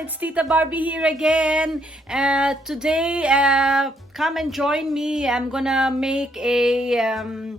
It's Tita Barbie here again. Today, come and join me. I'm gonna make a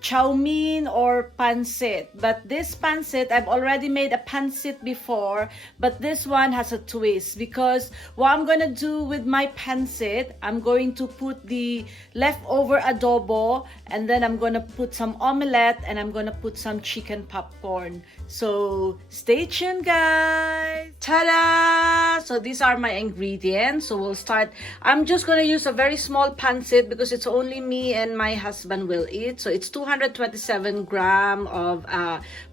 chow mein or pancit. But this pancit, I've already made a pancit before, but this one has a twist because what I'm gonna do with my pancit, I'm going to put the leftover adobo, and then I'm gonna put some omelette, and I'm gonna put some chicken popcorn. So stay tuned, guys. Ta-da! So these are my ingredients. So we'll start. I'm just gonna use a very small pancit because it's only me and my husband will eat. So it's 227 gram of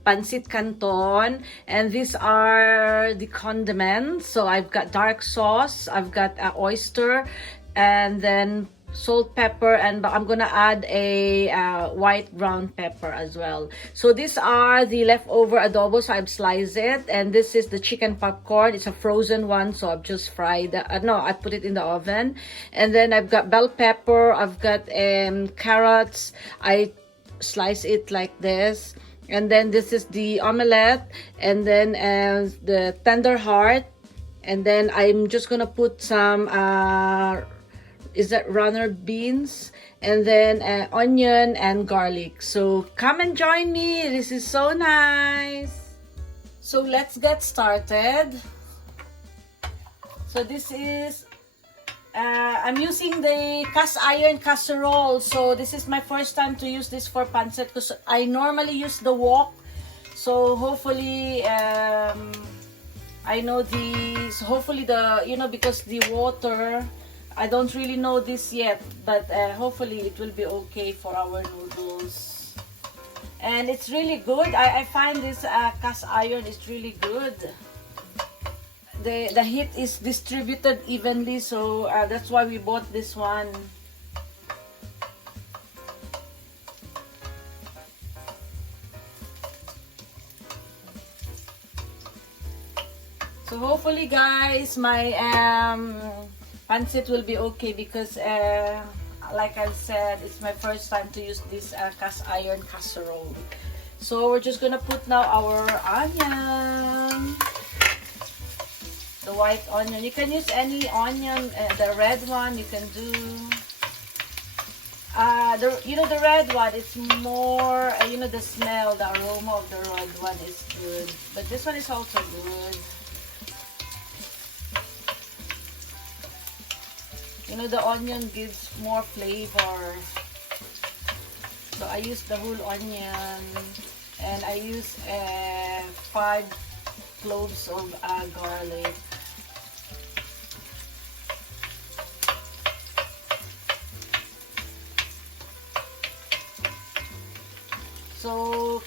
PANCIT CANTON, and these are the condiments. So I've got dark sauce, I've got oyster, and then salt, pepper, and I'm gonna add a white brown pepper as well. So these are the leftover adobo, so I've sliced it, and this is the chicken popcorn. It's a frozen one, so I've just fried no, I put it in the oven. And then I've got bell pepper, I've got carrots, I slice it like this. And then this is the omelette, and then the tender heart, and then I'm just gonna put some is that runner beans, and then onion and garlic. So come and join me. This is so nice. So let's get started. So this is I'm using the cast iron casserole. So this is my first time to use this for pancit because I normally use the wok. So hopefully I know these, hopefully because the water, I don't really know this yet, but hopefully it will be okay for our noodles. And it's really good. I find this cast iron is really good. The heat is distributed evenly, so that's why we bought this one. So hopefully, guys, my pancit will be okay because like I said, it's my first time to use this cast iron casserole. So we're just gonna put now our onion, the white onion. You can use any onion, the red one you can do. The red one, it's more the smell, the aroma of the red one is good, but this one is also good. The onion gives more flavor. So I use the whole onion, and I use 5 cloves of garlic. So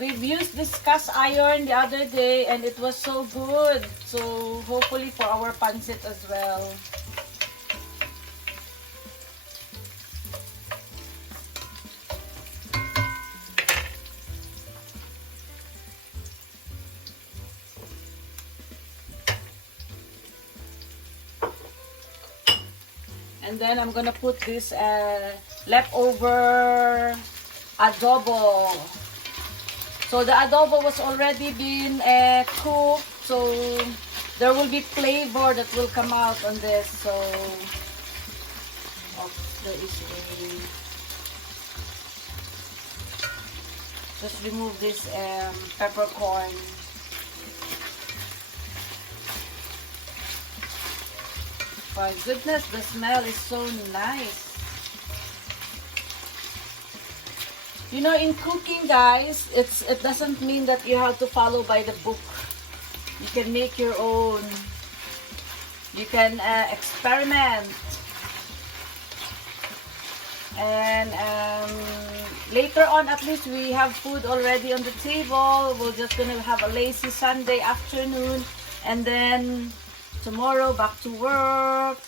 we've used this cast iron the other day, and it was so good. So hopefully for our pancit as well. And then I'm gonna put this leftover adobo. So the adobo was already been cooked, so there will be flavor that will come out on this. So there is just remove this peppercorn. My goodness, the smell is so nice. In cooking, guys, it doesn't mean that you have to follow by the book. You can make your own. You can experiment. And later on, at least we have food already on the table. We're just gonna have a lazy Sunday afternoon, and then tomorrow back to work.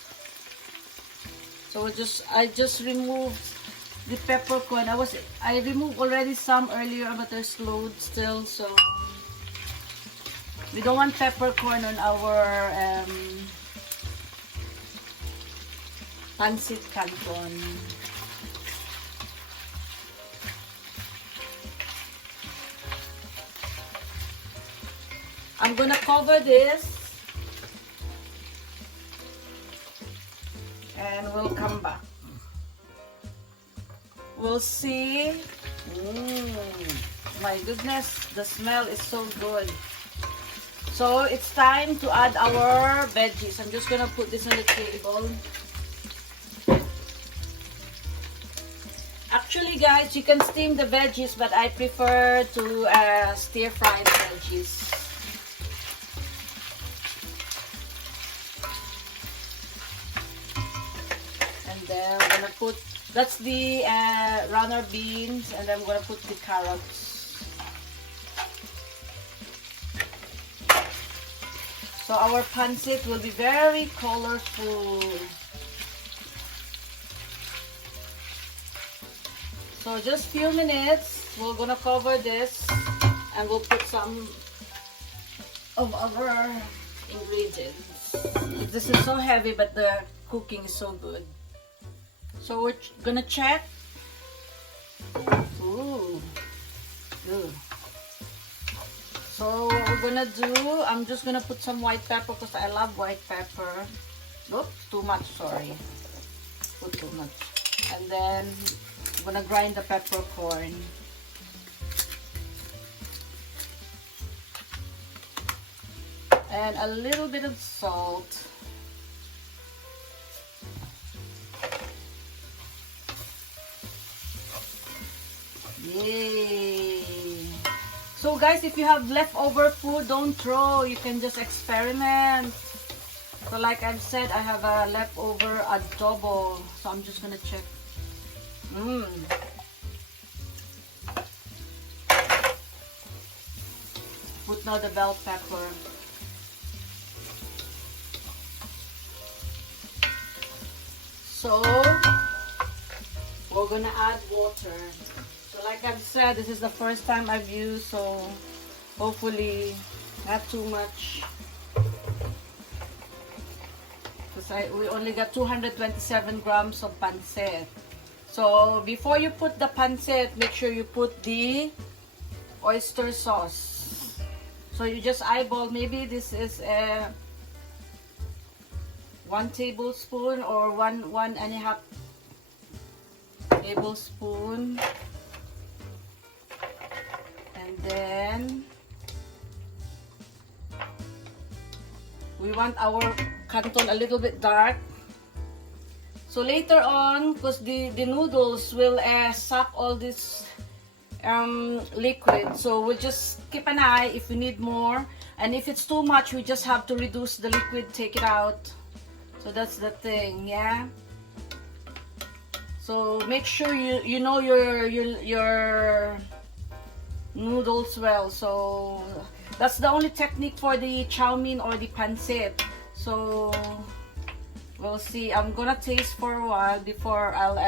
So I just removed the peppercorn. I removed already some earlier, but there's loads still, so we don't want peppercorn on our PANCIT CANTON. I'm gonna cover this come back. We'll see. My goodness, the smell is so good. So it's time to add our veggies. I'm just gonna put this on the table. Actually, guys, you can steam the veggies, but I prefer to stir fry the veggies. And then I'm gonna put, that's the runner beans, and I'm gonna put the carrots. So our pancit will be very colorful. So just few minutes, we're gonna cover this and we'll put some of our ingredients. This is so heavy, but the cooking is so good. So we're gonna check. Ooh, good. So what we're gonna do, I'm just gonna put some white pepper because I love white pepper. Oops, too much, sorry. Put too much. And then I'm gonna grind the peppercorn. And a little bit of salt. Yay! So guys, if you have leftover food, don't throw. You can just experiment. So like I've said, I have a leftover adobo. So I'm just gonna check. Put now the bell pepper. So we're gonna add water. So like I've said, this is the first time I've used, so hopefully not too much. Because we only got 227 grams of pancit. So before you put the pancit, make sure you put the oyster sauce. So you just eyeball, maybe this is a 1 tablespoon or one and a half tablespoon. And then we want our canton a little bit dark. So later on, because the noodles will suck all this liquid, so we'll just keep an eye if we need more, and if it's too much, we just have to reduce the liquid, take it out. So that's the thing, yeah. So make sure you know your noodles well. So that's the only technique for the chow mein or the pancit. So we'll see. I'm gonna taste for a while before I'll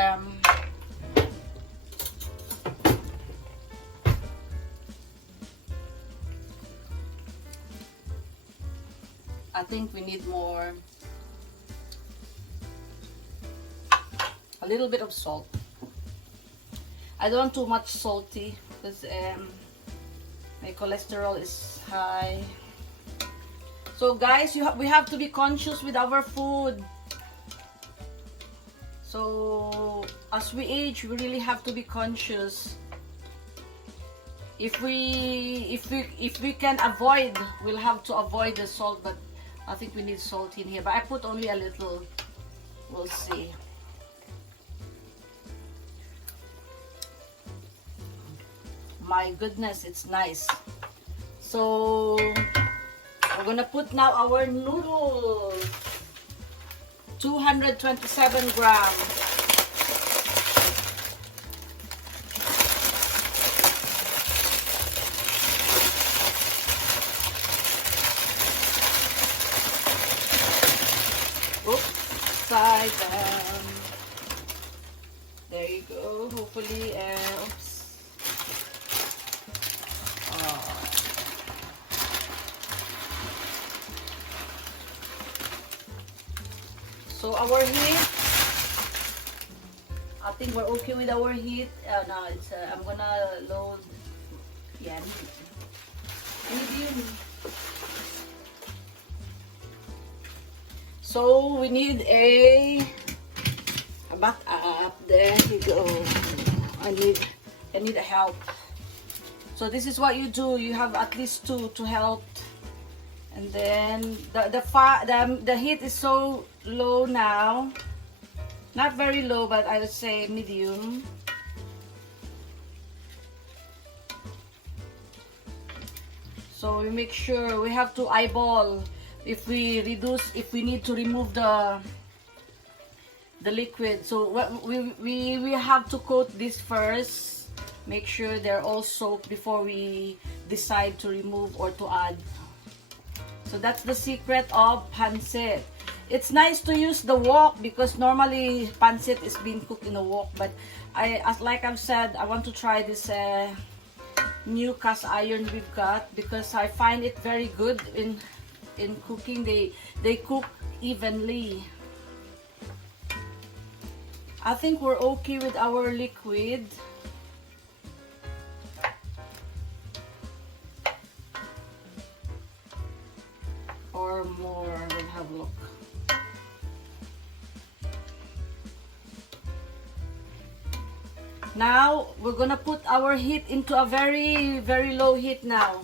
I think we need more. A little bit of salt. I don't want too much salty because my cholesterol is high. So guys, we have to be conscious with our food. So as we age, we really have to be conscious. If we can avoid, we'll have to avoid the salt, but I think we need salt in here. But I put only a little. We'll see. My goodness, it's nice. So we're gonna put now our noodles. 227 grams. Oops, side down. There you go. Hopefully, oops. So our heat, I think we're okay with our heat. No, it's I'm gonna load. Yeah, medium. So we need a back up. There you go. I need a help. So this is what you do. You have at least two to help. And then the heat is so low now. Not very low, but I would say medium. So we make sure we have to eyeball if we need to remove the liquid. So we have to coat this first. Make sure they're all soaked before we decide to remove or to add. So that's the secret of pancit. It's nice to use the wok because normally pancit is being cooked in a wok, but like I've said, I want to try this new cast iron we've got because I find it very good in cooking. They cook evenly. I think we're okay with our liquid. Or more, we'll have a look. Now we're gonna put our heat into a very, very low heat now.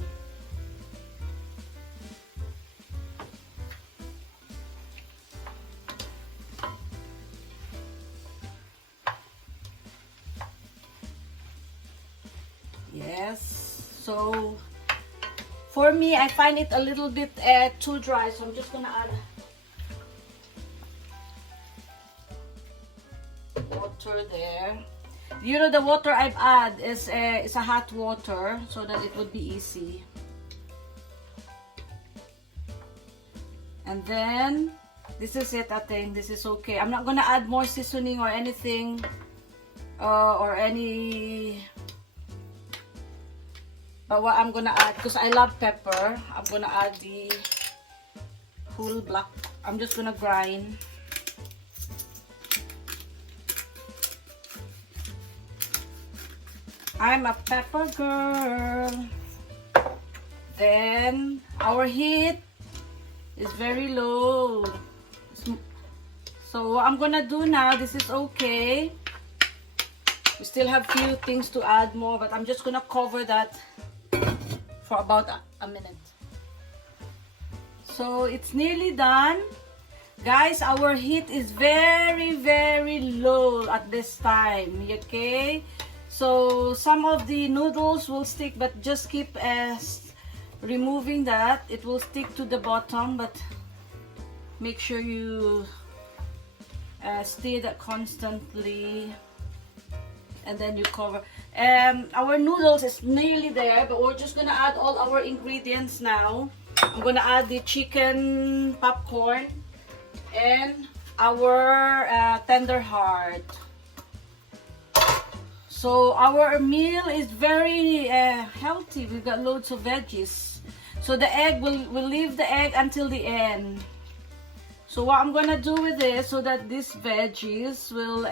Yes, so for me, I find it a little bit too dry, so I'm just gonna add water there. You know, the water I've added is a hot water so that it would be easy. And then this is it. I think this is okay. I'm not gonna add more seasoning or anything or any. But what I'm gonna add, because I love pepper, I'm gonna add the whole black. I'm just gonna grind. I'm a pepper girl. Then our heat is very low. So what I'm gonna do now, this is okay. We still have few things to add more, but I'm just gonna cover that for about a minute. So it's nearly done. Guys, our heat is very, very low at this time, okay? So some of the noodles will stick, but just keep removing that. It will stick to the bottom, but make sure you stir that constantly. And then you cover. Our noodles is nearly there, but we're just gonna add all our ingredients now. I'm gonna add the chicken popcorn and our tender heart. So our meal is very healthy. We've got loads of veggies. So the egg, we'll leave the egg until the end. So what I'm gonna do with this, so that these veggies will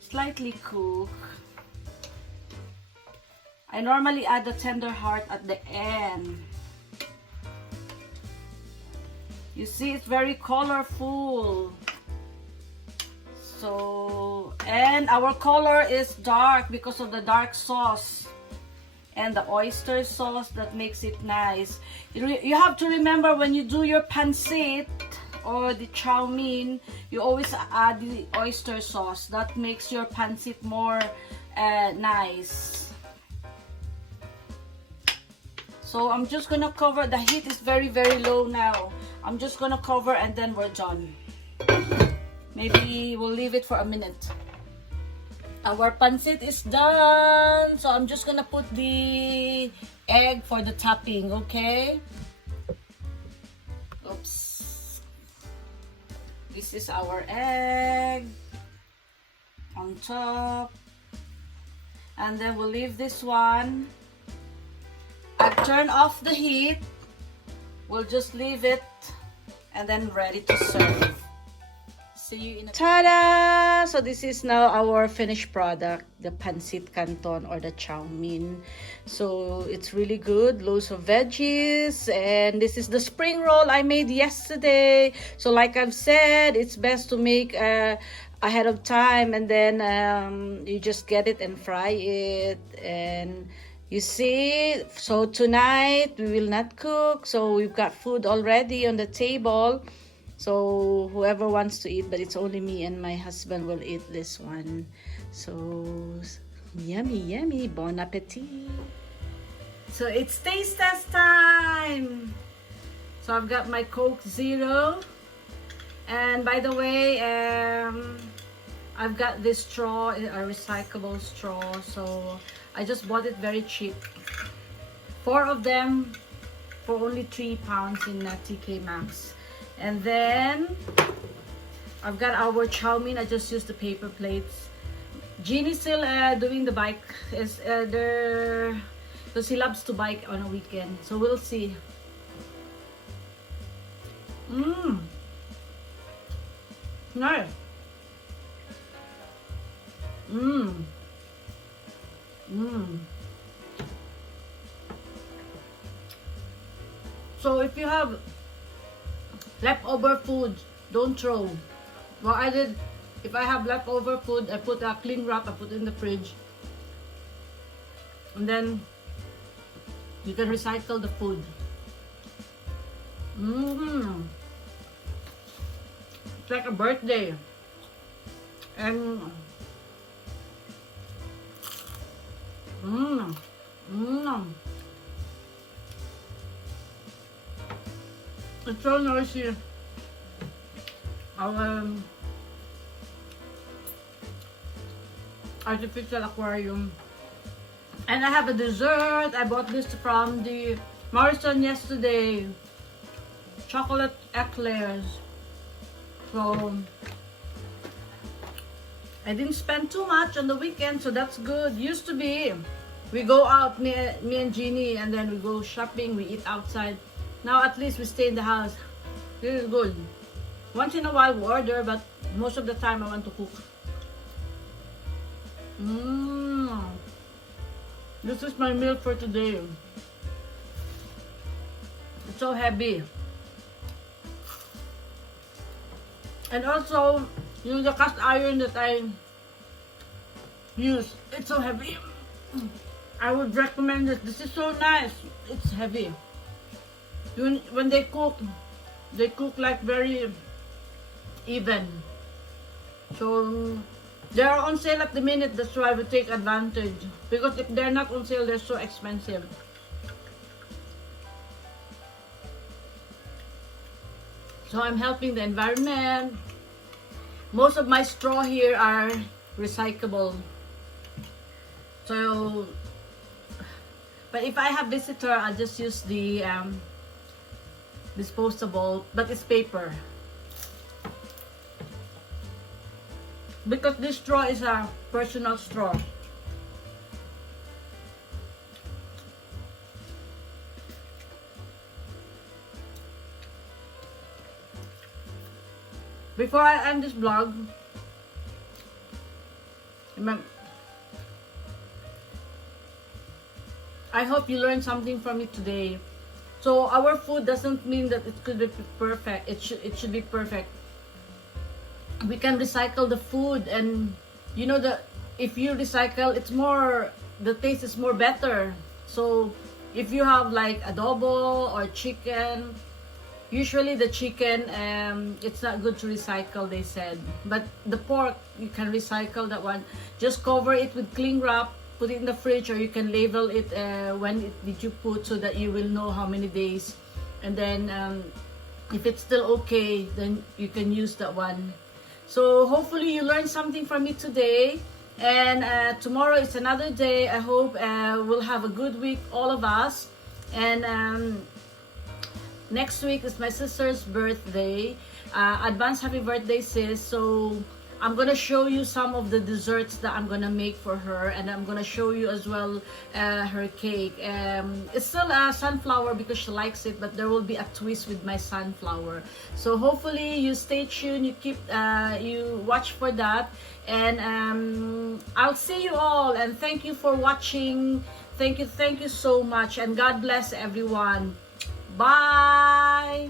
slightly cook. I normally add the tender heart at the end. You see, it's very colorful. So, and our color is dark because of the dark sauce and the oyster sauce that makes it nice. You have to remember when you do your pancit or the chow mein, you always add the oyster sauce. That makes your pancit more nice. So I'm just gonna cover. The heat is very, very low now. I'm just gonna cover and then we're done. Maybe we'll leave it for a minute. Our pancit is done. So I'm just gonna put the egg for the topping, okay? Oops. This is our egg on top. And then we'll leave this one. I've turned off the heat. We'll just leave it and then ready to serve. See you in a... Ta-da! So this is now our finished product, the PANCIT CANTON or the chow mein. So it's really good, loads of veggies, and this is the spring roll I made yesterday. So like I've said, it's best to make ahead of time, and then you just get it and fry it. And you see, so tonight we will not cook, so we've got food already on the table. So whoever wants to eat, but it's only me and my husband will eat this one. So yummy, yummy, bon appetit. So it's taste test time. So I've got my Coke Zero. And by the way, I've got this straw, a recyclable straw. So I just bought it very cheap. 4 of them for only £3 in TK Maxx. And then I've got our chow mein. I just used the paper plates. Jeannie's still doing the bike. Is there, because he loves to bike on a weekend. So we'll see. Nice. So if you have leftover food, don't throw. What I did, if I have leftover food, I put a cling wrap, I put it in the fridge, and then you can recycle the food. It's like a birthday. And it's so noisy. Our artificial aquarium. And I have a dessert. I bought this from the Morrison yesterday. Chocolate eclairs. So I didn't spend too much on the weekend, so that's good. Used to be, we go out, me and Jeannie, and then we go shopping, we eat outside. Now at least we stay in the house. This is good. Once in a while we order, but most of the time I want to cook. This is my meal for today. It's so heavy. And also, you know, the cast iron that I use, it's so heavy. I would recommend this. This is so nice. It's heavy. When they cook like very even. So they are on sale at the minute. That's why we take advantage. Because if they're not on sale, they're so expensive. So I'm helping the environment. Most of my straw here are recyclable. So, but if I have visitor, I'll just use the disposable, but it's paper. Because this straw is a personal straw. Before I end this vlog, I hope you learned something from it today. So our food doesn't mean that it could be perfect. It should be perfect. We can recycle the food, and you know that if you recycle, it's more, the taste is more better. So if you have like adobo or chicken, usually the chicken, it's not good to recycle, they said. But the pork, you can recycle that one. Just cover it with cling wrap, put it in the fridge, or you can label it when did you put, so that you will know how many days. And then if it's still okay, then you can use that one. So hopefully you learned something from me today. And tomorrow is another day. I hope we'll have a good week, all of us. And next week is my sister's birthday. Advance happy birthday, sis. So I'm gonna show you some of the desserts that I'm gonna make for her, and I'm gonna show you as well her cake. It's still a sunflower because she likes it, but there will be a twist with my sunflower. So hopefully you stay tuned, you watch for that, and I'll see you all, and thank you for watching. Thank you so much, and God bless everyone. Bye.